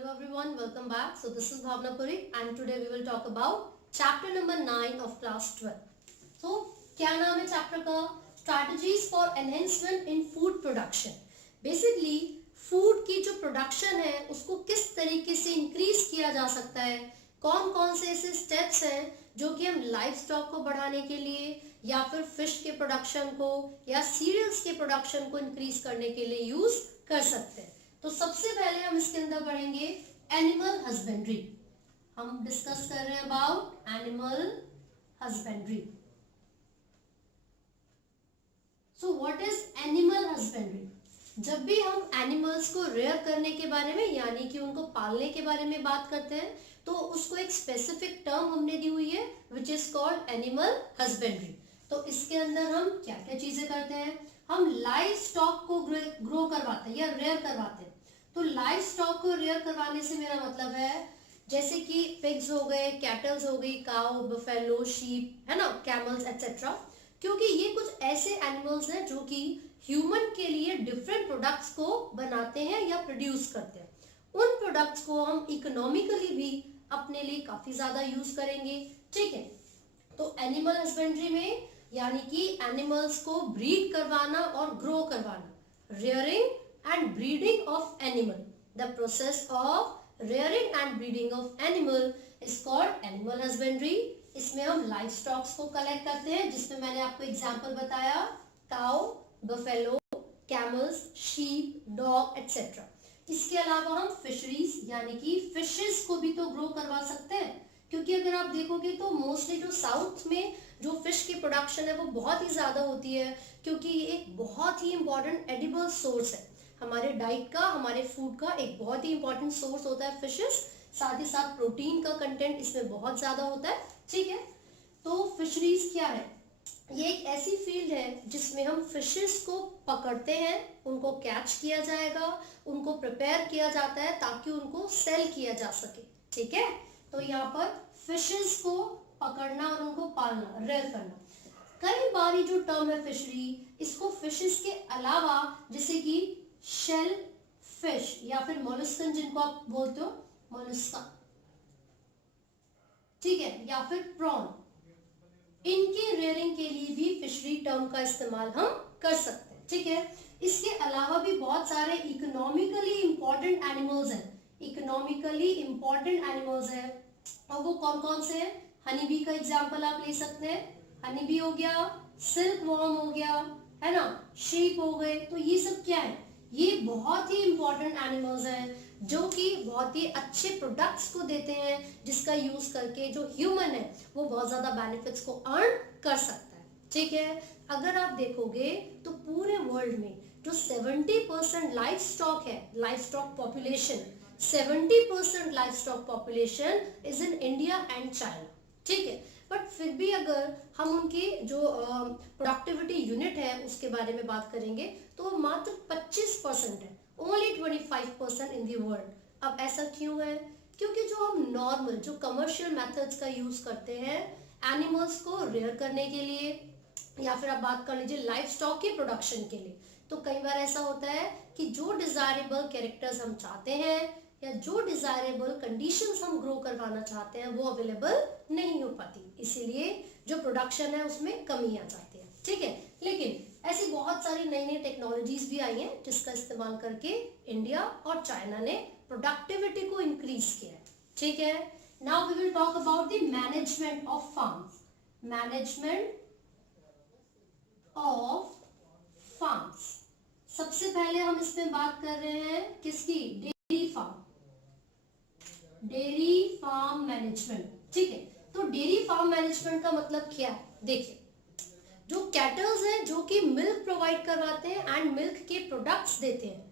Hello everyone, welcome back. So this is Bhavna Puri and today we will talk about chapter number 9 of class 12. So क्या नाम है chapter का? Strategies for enhancement in food production. Basically food की जो production है उसको किस तरीके से इंक्रीज किया जा सकता है, कौन कौन से ऐसे स्टेप्स हैं जो कि हम लाइव स्टॉक को बढ़ाने के लिए या फिर फिश के प्रोडक्शन को या सीरियल्स के प्रोडक्शन को इंक्रीज करने के लिए यूज कर सकते हैं. तो सबसे पहले हम इसके अंदर पढ़ेंगे एनिमल हस्बेंड्री. हम डिस्कस कर रहे हैं about animal husbandry. So what is animal husbandry? जब भी हम एनिमल्स को रेयर करने के बारे में यानी कि उनको पालने के बारे में बात करते हैं तो उसको एक स्पेसिफिक टर्म हमने दी हुई है which is called animal husbandry. तो इसके अंदर हम क्या क्या चीजें करते हैं? हम लाइव स्टॉक को ग्रो करवाते हैं या रेयर करवाते हैं. तो लाइव स्टॉक को रेयर करवाने से मेरा मतलब है जैसे कि पिग्स हो गए, कैटल्स हो गई, काउ, बफेलो, शीप, है ना, कैमल्स एटसेट्रा. क्योंकि ये कुछ ऐसे एनिमल्स हैं जो कि ह्यूमन के लिए डिफरेंट प्रोडक्ट्स को बनाते हैं या प्रोड्यूस करते हैं. उन प्रोडक्ट्स को हम इकोनॉमिकली भी अपने लिए काफी ज्यादा यूज करेंगे. ठीक है. तो एनिमल हस्बेंड्री में यानी कि एनिमल्स को ब्रीड करवाना और ग्रो करवाना, rearing and breeding of animal. The process of rearing and breeding of animal is called animal husbandry. इसमें हम लाइव स्टॉक्स को कलेक्ट करते हैं जिसमें मैंने आपको एग्जांपल बताया cow, buffalo, camels, sheep, dog etcetera. इसके अलावा हम फिशरीज यानी कि फिशेस को भी तो ग्रो करवा सकते हैं क्योंकि अगर आप देखोगे तो मोस्टली जो साउथ में जो फिश की प्रोडक्शन है वो बहुत ही ज्यादा होती है क्योंकि ये एक बहुत ही इंपॉर्टेंट एडिबल सोर्स है. हमारे डाइट का, हमारे फूड का एक बहुत ही इंपॉर्टेंट सोर्स होता है फिशेस. साथ ही साथ प्रोटीन का कंटेंट इसमें बहुत ज्यादा होता है. ठीक है. तो फिशरीज क्या है? ये एक ऐसी फील्ड है जिसमें हम फिशेस को पकड़ते हैं, उनको कैच किया जाएगा, उनको प्रिपेयर किया जाता है ताकि उनको सेल किया जा सके. ठीक है. तो यहाँ पर फिशेस को पकड़ना और उनको पालना, रेयर करना. कई बार ये जो टर्म है फिशरी, इसको फिशेस के अलावा जैसे कि शेल फिश या फिर मोलस्कन जिनको आप बोलते हो मोलस्का, ठीक है, या फिर प्रॉन, इनके रेयरिंग के लिए भी फिशरी टर्म का इस्तेमाल हम कर सकते हैं. ठीक है. इसके अलावा भी बहुत सारे इकोनॉमिकली इंपॉर्टेंट एनिमल्स हैं. इकोनॉमिकली इंपॉर्टेंट एनिमल्स हैं और वो कौन कौन से हैं? हनी बी का एग्जांपल आप ले सकते हैं. हनी बी हो गया, सिल्क वॉर्म हो गया, है ना, शीप हो गए. तो ये सब क्या है? ये बहुत ही इंपॉर्टेंट एनिमल्स हैं जो कि बहुत ही अच्छे प्रोडक्ट्स को देते हैं जिसका यूज करके जो ह्यूमन है वो बहुत ज्यादा बेनिफिट्स को अर्न कर सकता है. ठीक है. अगर आप देखोगे तो पूरे वर्ल्ड में जो 70% लाइव स्टॉक है, live stock population, 70% live stock population is in India and China. ठीक है. बट फिर भी अगर हम उनकी जो प्रोडक्टिविटी यूनिट है उसके बारे में बात करेंगे तो मात्र 25% है, ओनली 25% इन दी वर्ल्ड. अब ऐसा क्यों है? क्योंकि जो हम नॉर्मल जो कमर्शियल मेथड्स का यूज करते हैं एनिमल्स को रेयर करने के लिए या फिर आप बात कर लीजिए लाइव स्टॉक के प्रोडक्शन के लिए, तो कई बार ऐसा होता है कि जो डिजायरेबल कैरेक्टर्स हम चाहते हैं या जो डिजायरेबल कंडीशंस हम ग्रो करवाना चाहते हैं वो अवेलेबल नहीं हो पाती, इसीलिए जो प्रोडक्शन है उसमें कमी आ जाती है. ठीक है. लेकिन ऐसी बहुत सारी नई नई टेक्नोलॉजीज भी आई हैं जिसका इस्तेमाल करके इंडिया और चाइना ने प्रोडक्टिविटी को इंक्रीज किया है. ठीक है. Now we will talk about the management of farms. Management of farms. सबसे पहले हम इसमें बात कर रहे हैं किसकी? Dairy farm, dairy farm management. ठीक है. तो डेयरी फार्म मैनेजमेंट का मतलब क्या है? देखिए, जो कैटल्स हैं जो कि मिल्क प्रोवाइड करवाते हैं एंड मिल्क के प्रोडक्ट्स देते हैं,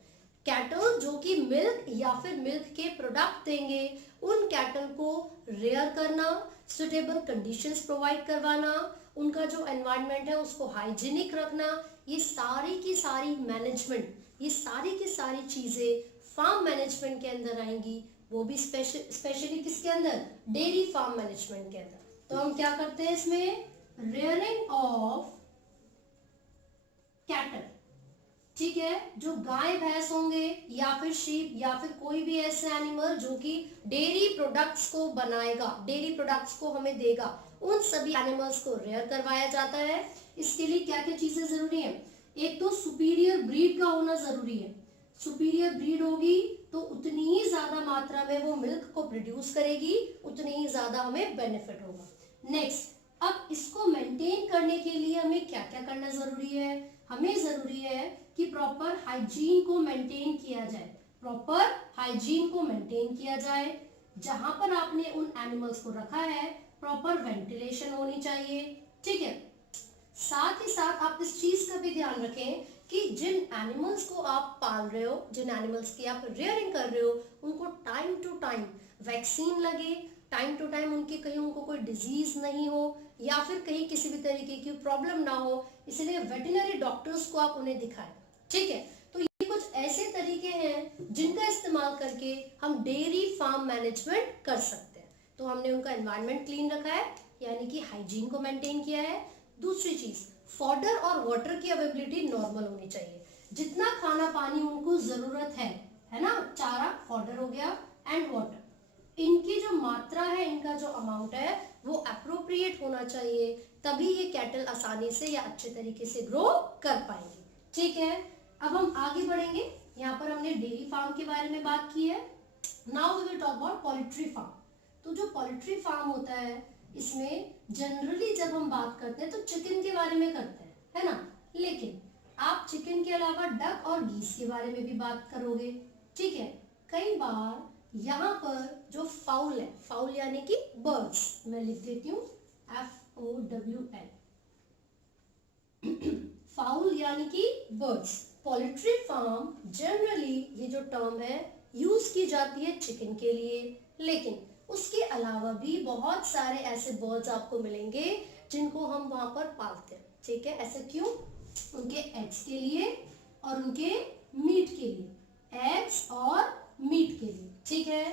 कैटल जो कि मिल्क या फिर मिल्क के प्रोडक्ट देंगे, उन कैटल को रेयर करना, सुटेबल कंडीशंस प्रोवाइड करवाना, उनका जो एनवायरनमेंट है उसको हाइजीनिक रखना, ये सारी की सारी मैनेजमेंट, ये सारी की सारी चीजें फार्म मैनेजमेंट के अंदर आएंगी. वो भी स्पेशली किसके अंदर? डेयरी फार्म मैनेजमेंट के अंदर. तो हम क्या करते हैं इसमें? Rearing of cattle. ठीक है, जो गाय भैंस होंगे या फिर शीप या फिर कोई भी ऐसे एनिमल जो कि डेयरी प्रोडक्ट्स को बनाएगा, डेयरी प्रोडक्ट्स को हमें देगा, उन सभी एनिमल्स को रेयर करवाया जाता है। इसके लिए क्या क्या चीजें जरूरी है? एक तो सुपीरियर ब्रीड का होना जरूरी है। सुपीरियर ब्रीड होगी तो उतनी ही ज्यादा मात्रा में वो मिल्क को प्रोड्यूस करेगी, उतनी ही ज्यादा हमें बेनिफिट होगा। नेक्स्ट, अब इसको मेंटेन करने के लिए हमें क्या क्या करना जरूरी है? हमें जरूरी है कि प्रॉपर हाइजीन को मेंटेन किया जाए, प्रॉपर हाइजीन को मेंटेन किया जाए। जहां पर आपने उन एनिमल्स को रखा है प्रॉपर वेंटिलेशन होनी चाहिए, ठीक है। साथ ही साथ आप इस चीज का भी ध्यान रखें कि जिन एनिमल्स को आप पाल रहे हो, जिन एनिमल्स की आप रेयरिंग कर रहे हो, उनको टाइम टू टाइम वैक्सीन लगे, टाइम टू टाइम उनके कहीं उनको कोई डिजीज नहीं हो या फिर कहीं किसी भी तरीके की प्रॉब्लम ना हो, इसलिए वेटरनरी डॉक्टर्स को आप उन्हें दिखाएं, ठीक है। तो ये कुछ ऐसे तरीके हैं जिनका इस्तेमाल करके हम डेयरी फार्म मैनेजमेंट कर सकते हैं। तो हमने उनका एनवायरनमेंट क्लीन रखा है, यानी कि हाइजीन को मेंटेन किया है। दूसरी चीज, फॉडर और वाटर की अवेलेबिलिटी नॉर्मल होनी चाहिए। जितना खाना पानी उनको जरूरत है ना, चारा, फॉडर हो गया एंड वाटर, इनकी जो मात्रा है, इनका जो अमाउंट है वो अप्रोप्रिएट होना चाहिए, तभी ये कैटल आसानी से या अच्छे तरीके से ग्रो कर पाएंगे, ठीक है। अब हम आगे बढ़ेंगे। यहाँ पर हमने डेयरी फार्म के बारे में बात की है। Now we will talk about poultry farm. तो जो पोल्ट्री फार्म होता है, इसमें जनरली जब हम बात करते हैं तो चिकन के बारे में करते हैं, है ना, लेकिन आप चिकन के अलावा डक और गीस के बारे में भी बात करोगे, ठीक है। कई बार यहाँ पर जो फाउल है, फाउल यानी कि बर्ड्स, मैं लिख देती हूँ FOWL, फाउल यानी कि बर्ड्स। पोल्ट्री फार्म जनरली ये जो टर्म है यूज की जाती है चिकन के लिए, लेकिन उसके अलावा भी बहुत सारे ऐसे बर्ड्स आपको मिलेंगे जिनको हम वहां पर पालते हैं, ठीक है। ऐसे क्यों? उनके एग्स के लिए और उनके मीट के लिए, एग्स और मीट के लिए, ठीक है।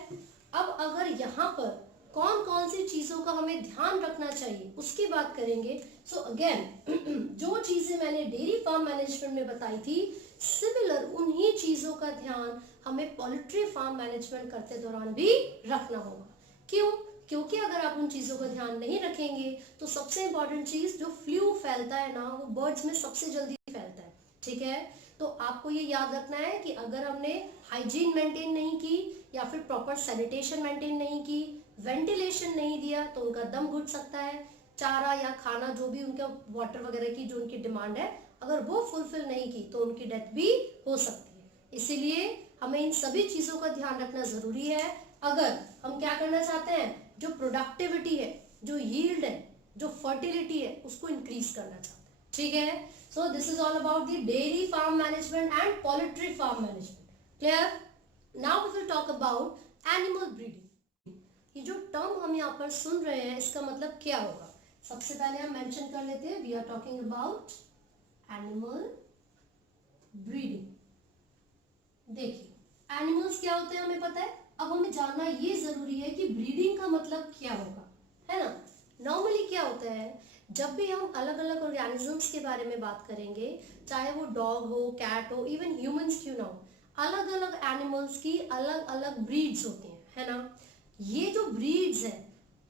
अब अगर यहाँ पर कौन कौन सी चीजों का हमें ध्यान रखना चाहिए उसकी बात करेंगे। सो अगेन जो चीजें मैंने डेयरी फार्म मैनेजमेंट में बताई थी, सिमिलर उन्हीं चीजों का ध्यान हमें पोल्ट्री फार्म मैनेजमेंट करते दौरान भी रखना होगा। क्यों? क्योंकि अगर आप उन चीजों का ध्यान नहीं रखेंगे तो सबसे इंपॉर्टेंट चीज, जो फ्लू फैलता है ना, वो बर्ड्स में सबसे जल्दी फैलता है, ठीक है। तो आपको ये याद रखना है कि अगर हमने हाइजीन मेंटेन नहीं की या फिर प्रॉपर सैनिटेशन मेंटेन नहीं की, वेंटिलेशन नहीं दिया, तो उनका दम घुट सकता है। चारा या खाना, जो भी उनका वाटर वगैरह की जो उनकी डिमांड है, अगर वो फुलफिल नहीं की तो उनकी डेथ भी हो सकती है। इसीलिए हमें इन सभी चीजों का ध्यान रखना जरूरी है अगर हम क्या करना चाहते हैं, जो प्रोडक्टिविटी है, जो यील्ड है, जो फर्टिलिटी है, उसको इंक्रीज करना चाहते हैं, ठीक है। So this is all about the dairy farm management and poultry farm management. Clear? Now we will talk about animal breeding. ये जो टर्म हम यहाँ पर सुन रहे हैं, इसका मतलब क्या होगा? सबसे पहले हम मेंशन कर लेते हैं, we are talking about animal breeding. देखिए, एनिमल्स क्या होते हैं हमें पता है, अब हमें जानना ये जरूरी है कि ब्रीडिंग का मतलब क्या होगा, है ना। नॉर्मली क्या होता है, जब भी हम अलग अलग ऑर्गेनिजम्स के बारे में बात करेंगे, चाहे वो डॉग हो, कैट हो, इवन ह्यूमंस क्यों ना हो, अलग अलग एनिमल्स की अलग अलग ब्रीड्स होती हैं, है ना। ये जो ब्रीड्स हैं,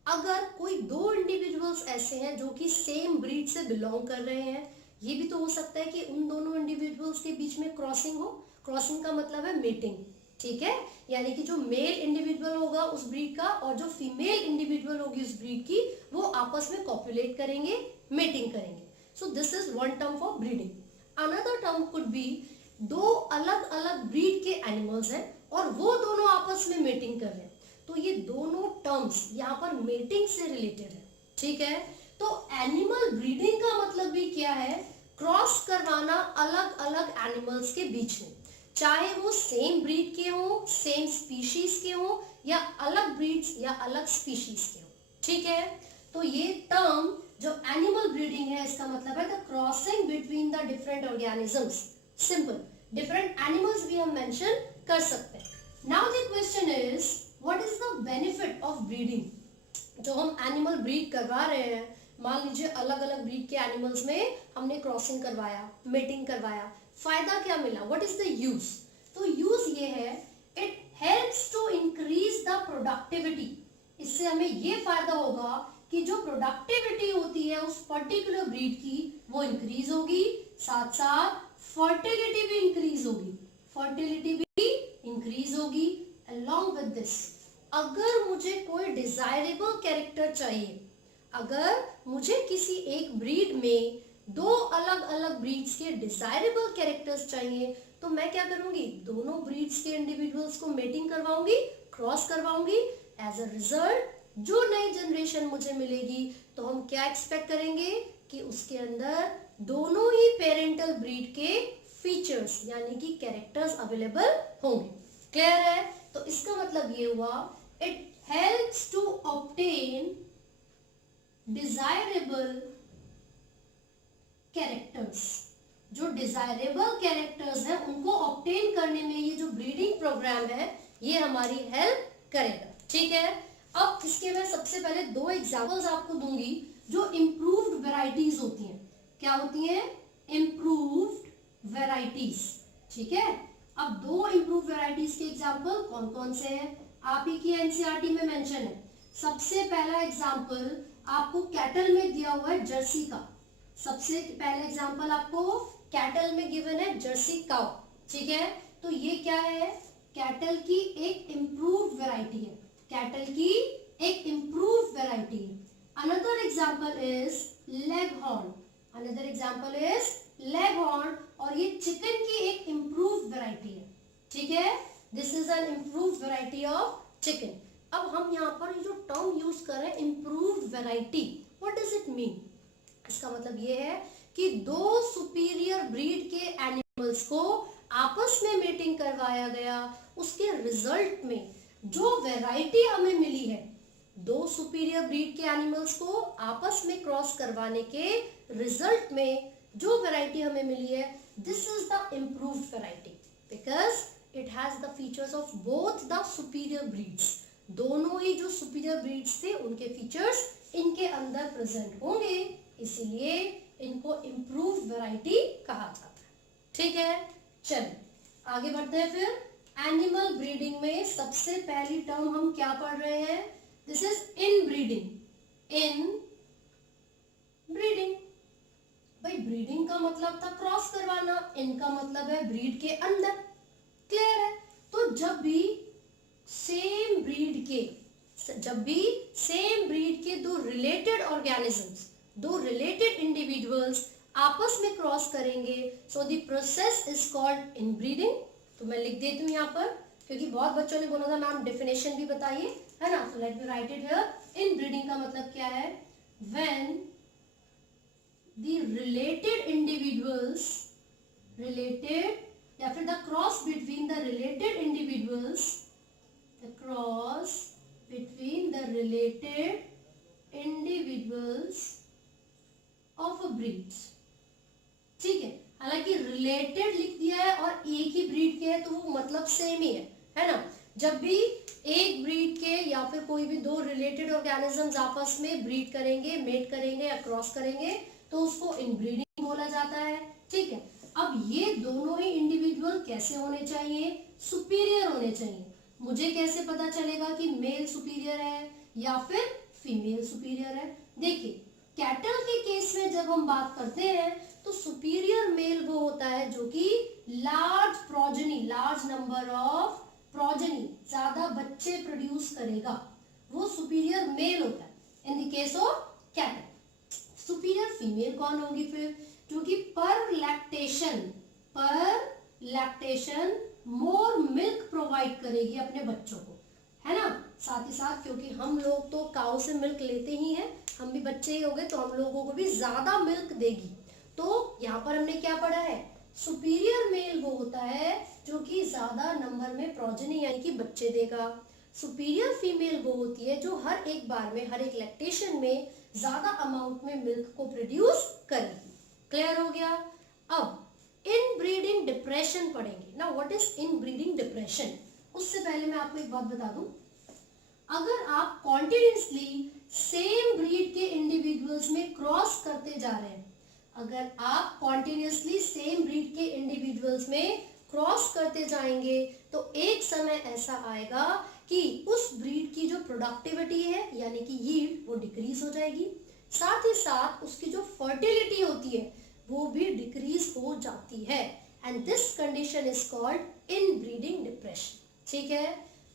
अगर कोई दो इंडिविजुअल्स ऐसे हैं जो कि सेम ब्रीड से बिलोंग कर रहे हैं, ये भी तो हो सकता है कि उन दोनों इंडिविजुअल्स के बीच में क्रॉसिंग हो। क्रॉसिंग का मतलब है मेटिंग, ठीक है, यानी कि जो मेल इंडिविजुअल होगा उस ब्रीड का और जो फीमेल इंडिविजुअल होगी उस ब्रीड की, वो आपस में कॉपुलेट करेंगे, मेटिंग करेंगे। सो this is one term for breeding. Another term could be, दो अलग अलग ब्रीड के एनिमल्स हैं और वो दोनों आपस में मेटिंग कर रहे हैं, तो ये दोनों टर्म्स यहाँ पर मेटिंग से रिलेटेड है, ठीक है। तो एनिमल ब्रीडिंग का मतलब भी क्या है, क्रॉस करवाना अलग अलग एनिमल्स के बीच में, चाहे वो सेम ब्रीड के हो, सेम स्पीशीज के हो, या अलग ब्रीड्स या अलग स्पीशीज के हो, ठीक है। तो ये टर्म जो एनिमल ब्रीडिंग है, इसका मतलब है the crossing between the different organisms. Simple, different animals भी हम मेंशन कर सकते हैं। Now the question is, what is the benefit of breeding? जो हम एनिमल ब्रीड करवा रहे हैं, मान लीजिए अलग अलग ब्रीड के एनिमल्स में हमने क्रॉसिंग करवाया, मेटिंग करवाया, फायदा क्या मिला, व्हाट इज द यूज? तो यूज ये है, it helps to increase the productivity. इससे हमें ये फायदा होगा कि जो प्रोडक्टिविटी होती है उस पर्टिकुलर ब्रीड की वो इंक्रीज होगी, साथ साथ फर्टिलिटी भी इंक्रीज होगी, फर्टिलिटी भी इंक्रीज होगी। अलॉन्ग विद दिस, अगर मुझे कोई डिजायरेबल कैरेक्टर चाहिए, अगर मुझे किसी एक ब्रीड में दो अलग अलग ब्रीड्स के डिजायरेबल कैरेक्टर्स चाहिए, तो मैं क्या करूंगी, दोनों ब्रीड्स के इंडिविजुअल्स को मेटिंग करवाऊंगी, क्रॉस करवाऊंगी। एज अ रिजल्ट जो नई जनरेशन मुझे मिलेगी तो हम क्या एक्सपेक्ट करेंगे कि उसके अंदर दोनों ही पेरेंटल ब्रीड के फीचर्स यानी कि कैरेक्टर्स अवेलेबल होंगे। क्लियर है? तो इसका मतलब ये हुआ, it helps to obtain desirable characters. जो डिजायरेबल कैरेक्टर्स हैं उनको ऑब्टेन करने में ये जो ब्रीडिंग प्रोग्राम है ये हमारी हेल्प करेगा। ठीक है, अब इसके मैं सबसे पहले दो एग्जांपल्स आपको दूंगी जो इम्प्रूव्ड वैरायटीज होती हैं। क्या होती हैं? Improved varieties. ठीक है, अब दो इम्प्रूव्ड वैरायटीज के एग्जांपल कौन कौन से हैं आप ही की एनसीईआरटी में मेंशन है। सबसे पहला एग्जांपल आपको कैटल में दिया हुआ है जर्सी का। सबसे पहला एग्जांपल आपको कैटल में गिवन है जर्सी काउ। ठीक है, तो ये क्या है? कैटल की एक इम्प्रूव्ड वैरायटी है, कैटल की एक इम्प्रूव्ड वैरायटी है। Another example is leghorn, another example is leghorn, और ये चिकन की एक इम्प्रूव्ड वैरायटी है। ठीक है, this is N improved variety of chicken. अब हम यहाँ पर ये जो टर्म यूज कर रहे हैं improved variety, what does it mean? इसका मतलब ये है कि दो सुपीरियर ब्रीड के एनिमल्स को आपस में मेटिंग करवाया गया, उसके रिजल्ट में जो वैरायटी हमें मिली है, दो सुपीरियर ब्रीड के एनिमल्स को आपस में क्रॉस करवाने के रिजल्ट में जो वैरायटी हमें मिली है, this is the improved variety because it has the features of both the superior breeds. दोनों ही जो सुपीरियर ब्रीड्स थे उनके फीचर्स इनके अंदर प्रेजेंट होंगे, इसीलिए इनको इम्प्रूव्ड वैरायटी कहा जाता है। ठीक है, चलिए आगे बढ़ते हैं। फिर एनिमल ब्रीडिंग में सबसे पहली टर्म हम क्या पढ़ रहे हैं? This is in breeding. In breeding, भाई ब्रीडिंग का मतलब था क्रॉस करवाना, इनका मतलब है ब्रीड के अंदर। क्लियर है? तो जब भी सेम ब्रीड के दो रिलेटेड ऑर्गेनिजम्स, दो रिलेटेड इंडिविजुअल्स आपस में क्रॉस करेंगे, so the process is called inbreeding. तो मैं लिख देती हूँ यहाँ पर, क्योंकि बहुत बच्चों ने बोला था मैम डेफिनेशन भी बताइए, है ना? So let me right it here. Inbreeding का मतलब क्या है? When the related individuals, related या फिर the cross between the related individuals, the cross between the related individuals of a breed. ठीक है, हालांकि रिलेटेड लिख दिया है और एक ही ब्रीड के है तो वो मतलब सेम ही है ना? जब भी एक ब्रीड के या फिर कोई भी दो रिलेटेड ऑर्गेनिजम्स आपस में ब्रीड करेंगे, मेट करेंगे या क्रॉस करेंगे तो उसको इनब्रीडिंग बोला जाता है। ठीक है, अब ये दोनों ही इंडिविजुअल कैसे होने चाहिए? सुपीरियर होने चाहिए। मुझे कैसे पता चलेगा कि मेल सुपीरियर है या फिर फीमेल सुपीरियर है? देखिए, कैटल के केस में जब हम बात करते हैं तो सुपीरियर मेल वो होता है जो कि large progeny, large number of progeny, ज्यादा बच्चे प्रोड्यूस करेगा, वो सुपीरियर मेल होता है in the case of cattle. Superior female कौन होगी फिर? जो कि पर लैक्टेशन मोर मिल्क प्रोवाइड करेगी अपने बच्चों को, है ना? साथ ही साथ क्योंकि हम लोग तो काऊ से मिल्क लेते ही हैं, हम भी बच्चे ही हो गए तो हम लोगों को भी ज्यादा मिल्क देगी। तो यहाँ पर हमने क्या पढ़ा है? सुपीरियर मेल वो होता है जो कि ज्यादा नंबर में प्रोजेनी यानी कि बच्चे देगा। सुपीरियर फीमेल वो होती है जो हर एक बार में, हर एक लैक्टेशन में ज्यादा अमाउंट में मिल्क को प्रोड्यूस करेगी। क्लियर हो गया? अब इन ब्रीडिंग डिप्रेशन पढ़ेंगे ना। What is in breeding depression? उससे पहले मैं आपको एक बात बता दूं, अगर आप कॉन्टिन्यूसली सेम ब्रीड के इंडिविजुअल्स में क्रॉस करते जा रहे हैं, अगर आप कॉन्टिन्यूसली सेम ब्रीड के इंडिविजुअल्स में क्रॉस करते जाएंगे तो एक समय ऐसा आएगा कि उस ब्रीड की जो प्रोडक्टिविटी है यानी कि यील्ड वो डिक्रीज हो जाएगी, साथ ही साथ उसकी जो फर्टिलिटी होती है वो भी डिक्रीज हो जाती है, and this condition is called inbreeding depression. ठीक है,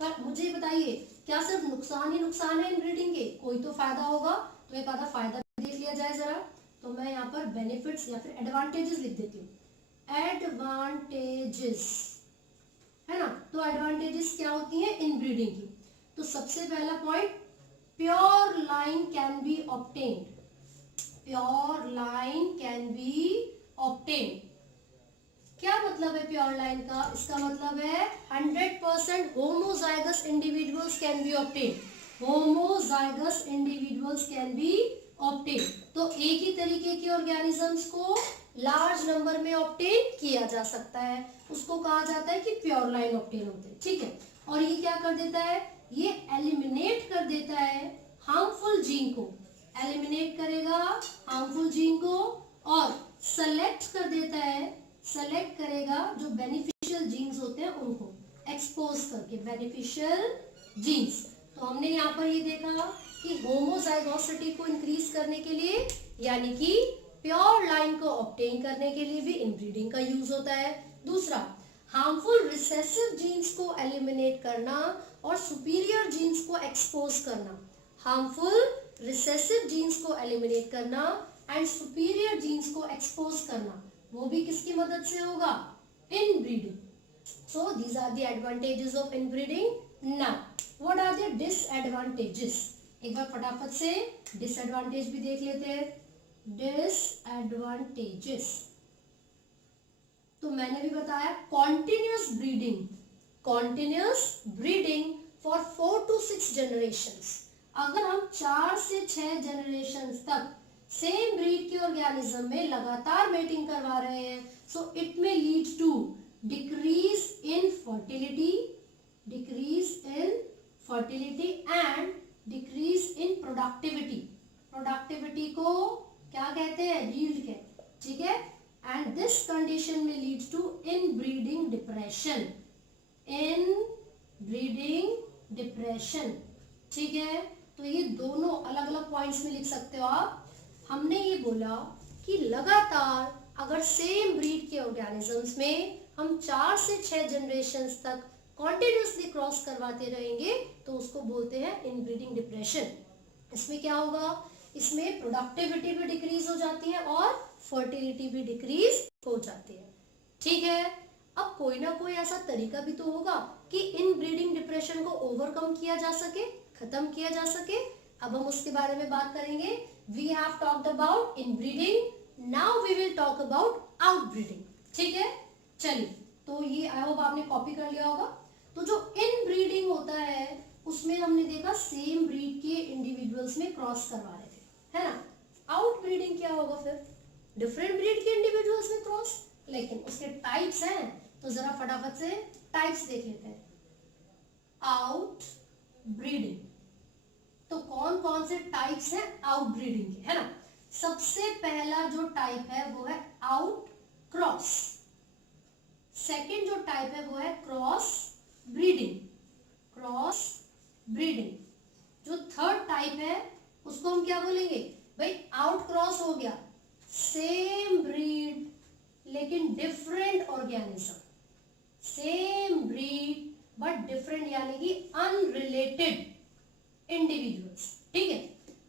पर मुझे बताइए क्या सिर्फ नुकसान ही नुकसान है इनब्रीडिंग के, कोई तो फायदा होगा? तो एक आधा फायदा देख लिया जाए जरा। तो मैं यहाँ पर बेनिफिट्स या फिर एडवांटेजेस लिख देती हूँ। एडवांटेजेस है ना, तो एडवांटेजेस क्या होती हैं इनब्रीडिंग की? तो सबसे पहला point, pure line can be obtained. Pure line can be obtained. क्या मतलब है प्योर लाइन का? इसका मतलब है 100% homozygous individuals can be obtained. Homozygous individuals can be obtain. तो एक ही तरीके के ऑर्गेनिजम्स को लार्ज नंबर में ऑब्टेन किया जा सकता है, उसको कहा जाता है कि प्योर लाइन ऑब्टेन होते हैं। ठीक है, और ये क्या कर देता है? ये एलिमिनेट कर देता है हार्मफुल जीन को, एलिमिनेट करेगा हार्मफुल जीन को और सेलेक्ट कर देता है, सेलेक्ट करेगा जो बेनिफिशियल जीन्स होते हैं उनको, एक्सपोज करके बेनिफिशियल जीन्स। तो हमने यहाँ पर ये देखा कि होमोजाइगोसिटी को इंक्रीज करने के लिए यानी कि प्योर लाइन को ऑब्टेन करने के लिए भी इनब्रीडिंग का यूज होता है। दूसरा, हार्मफुल रिसेसिव जीन्स को एलिमिनेट करना और सुपीरियर जीन्स को एक्सपोज करना। हार्मफुल रिसेसिव जीन्स को एलिमिनेट करना एंड सुपीरियर जीन्स को एक्सपोज करना, वो भी किसकी मदद से होगा? Inbreeding. So these are the advantages of inbreeding. Now, what are the disadvantages? एक बार फटाफट से डिसएडवांटेज भी देख लेते हैं। डिसएडवांटेजेस तो मैंने भी बताया, continuous breeding, continuous breeding for 4 to 6 generations. अगर हम 4 से 6 जनरेशंस तक सेम ब्रीड के ऑर्गेनिज्म में लगातार मेटिंग करवा रहे हैं, so it may lead to decrease in fertility and decrease in productivity। productivity को क्या कहते हैं? yield कहते हैं। ठीक है, and this condition may lead to inbreeding depression। inbreeding depression। ठीक है, तो ये दोनों अलग अलग पॉइंट्स में लिख सकते हो आप। हमने ये बोला कि लगातार अगर सेम ब्रीड के ऑर्गेनिजम्स में हम 4 से 6 जनरेशंस तक कॉन्टिन्यूसली क्रॉस करवाते रहेंगे तो उसको बोलते हैं इनब्रीडिंग डिप्रेशन। इसमें क्या होगा? इसमें प्रोडक्टिविटी भी डिक्रीज हो जाती है और फर्टिलिटी भी डिक्रीज हो जाती है। ठीक है, अब कोई ना कोई ऐसा तरीका भी तो होगा कि इनब्रीडिंग डिप्रेशन को ओवरकम किया जा सके, खत्म किया जा सके। अब हम उसके बारे में बात करेंगे। We have talked about inbreeding, now we will talk about outbreeding. ठीक है, चलिए, तो ये आई होप आपने कॉपी कर लिया होगा। तो जो इनब्रीडिंग होता है उसमें हमने देखा सेम ब्रीड के इंडिविजुअल्स में क्रॉस करवा रहे थे, है ना। आउटब्रीडिंग क्या होगा? फिर डिफरेंट ब्रीड के इंडिविजुअल्स में क्रॉस, लेकिन उसके टाइप्स हैं, तो जरा फटाफट से टाइप्स देख लेते हैं। आउटब्रीडिंग, तो कौन कौन से टाइप्स हैं आउटब्रीडिंग के, है ना। सबसे पहला जो टाइप है वो है आउट क्रॉस। सेकेंड जो टाइप है वो है क्रॉस ब्रीडिंग, क्रॉस ब्रीडिंग। जो थर्ड टाइप है उसको हम क्या बोलेंगे? भाई आउट क्रॉस हो गया, सेम ब्रीड लेकिन different organism, same breed but different यानी कि अनरिलेटेड इंडिविजुअल्स। ठीक है,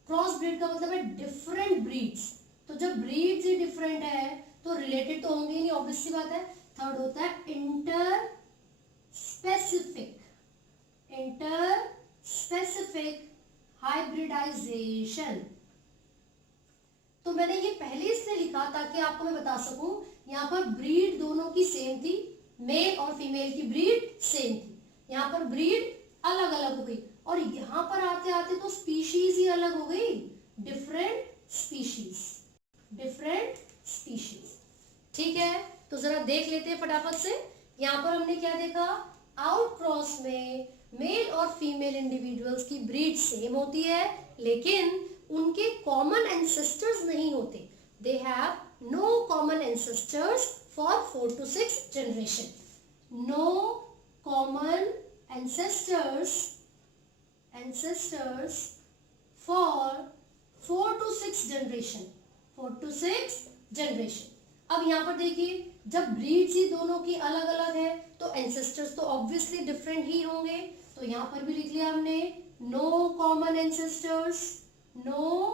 क्रॉस ब्रीड का मतलब है डिफरेंट ब्रीड्स। तो जब ब्रीड्स ही डिफरेंट है तो रिलेटेड तो होंगे ही नहीं, ऑब्वियस सी बात है। थर्ड होता है interspecific, interspecific hybridisation. तो मैंने ये पहले इसलिए लिखा ताकि आपको मैं बता सकूं, यहाँ पर ब्रीड दोनों की सेम थी, मेल और फीमेल की ब्रीड सेम थी, यहाँ पर ब्रीड अलग अलग हो गई, और यहाँ पर आते आते तो स्पीशीज ही अलग हो गई, डिफरेंट स्पीशीज, डिफरेंट स्पीशीज। ठीक है, तो जरा देख लेते हैं फटाफट से। यहाँ पर हमने क्या देखा? आउट क्रॉस में मेल और फीमेल इंडिविजुअल्स की ब्रीड सेम होती है, लेकिन उनके कॉमन एंसेस्टर्स नहीं होते। They have no common ancestors for 4 to 6 generation. No common ancestors for 4 to 6 generation. 4 to 6 generation. अब यहाँ पर देखिए, जब ब्रीड्स ही दोनों की अलग अलग है तो एंसेस्टर्स तो ऑब्वियसली डिफरेंट ही होंगे. तो यहाँ पर भी लिख लिया हमने no common ancestors. No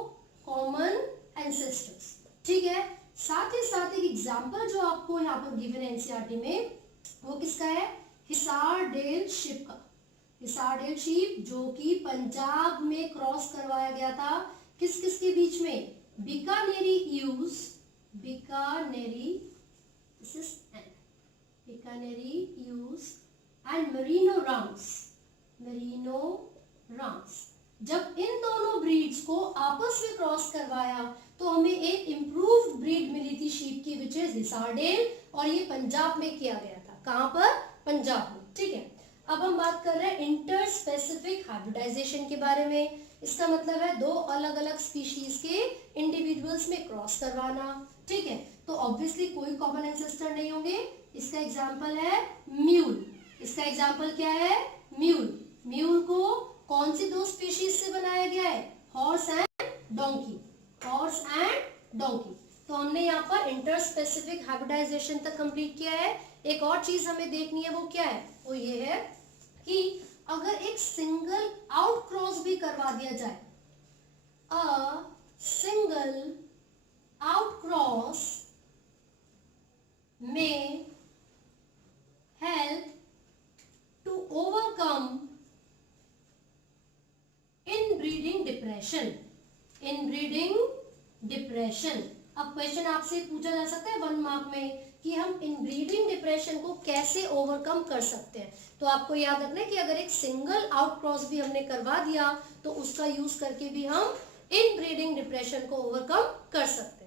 common ancestors. ठीक है. साथ ही साथ एक एग्जाम्पल जो आपको यहाँ पर गिवन है एनसीईआरटी में, वो किसका है? हिसार डेल शिप का. हिसार डेल शिप जो कि पंजाब में क्रॉस करवाया गया था किस किस के बीच में? Bikaneri ewes, Bikaneri, this is an, Bikaneri ewes and merino rams. Merino rams. जब इन दोनों ब्रीड्स को आपस में क्रॉस करवाया तो हमें एक इम्प्रूव्ड ब्रीड मिली थी शीप की, विच इज हिसार डेल, और ये पंजाब में किया गया था. कहां पर? पंजाब में. ठीक है. अब हम बात कर रहे हैं इंटर स्पेसिफिक हाइब्रिडाइजेशन के बारे में. इसका मतलब है दो अलग अलग स्पीशीज के इंडिविजुअल्स में क्रॉस करवाना. ठीक है. तो ऑब्वियसली कोई कॉमन एंसेस्टर नहीं होंगे. इसका एग्जांपल है म्यूल. इसका एग्जांपल क्या है? म्यूल. म्यूल को कौन सी दो स्पीशीज से बनाया गया है? Horse and donkey. Horse and donkey. तो हमने यहाँ पर इंटर स्पेसिफिक हाइब्रिडाइजेशन तक कंप्लीट किया है. एक और चीज हमें देखनी है, वो क्या है? वो ये है कि अगर एक सिंगल आउट क्रॉस भी करवा दिया जाए, a single outcross may help to overcome inbreeding depression. Inbreeding depression. अब क्वेश्चन आपसे पूछा जा सकता है 1 मार्क में कि हम इनब्रीडिंग डिप्रेशन को कैसे ओवरकम कर सकते हैं. तो आपको याद रखना है कि अगर एक सिंगल आउट क्रॉस भी हमने करवा दिया तो उसका यूज करके भी हम इनब्रीडिंग डिप्रेशन को ओवरकम कर सकते हैं.